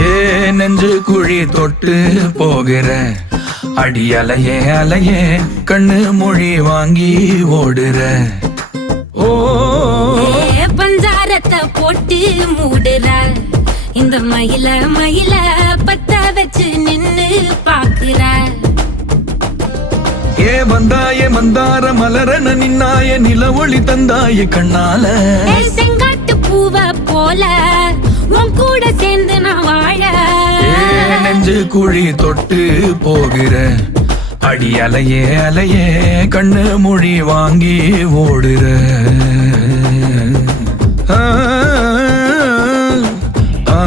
ஏ நெஞ்சு குழி தொட்டு போகிற அடி அலையே அலையே கண்ணு மொழி வாங்கி ஓடுற. ஓ பஞ்சாரத்தை போட்டு மூடுற இந்த மயில மயில பத்த வச்சு நின்னு பாக்குற. ஏ வந்தாய மந்தார மலரன நின்னாய நில ஒளி தந்தாய கண்ணால. செங்காட்டு பூவ போல உன் கூட சேர்ந்து நான் வாழ. நெஞ்சு குழி தொட்டு போகிற அடி அலையே அலையே கண்ணு மொழி வாங்கி ஓடுற. ஆ ஆ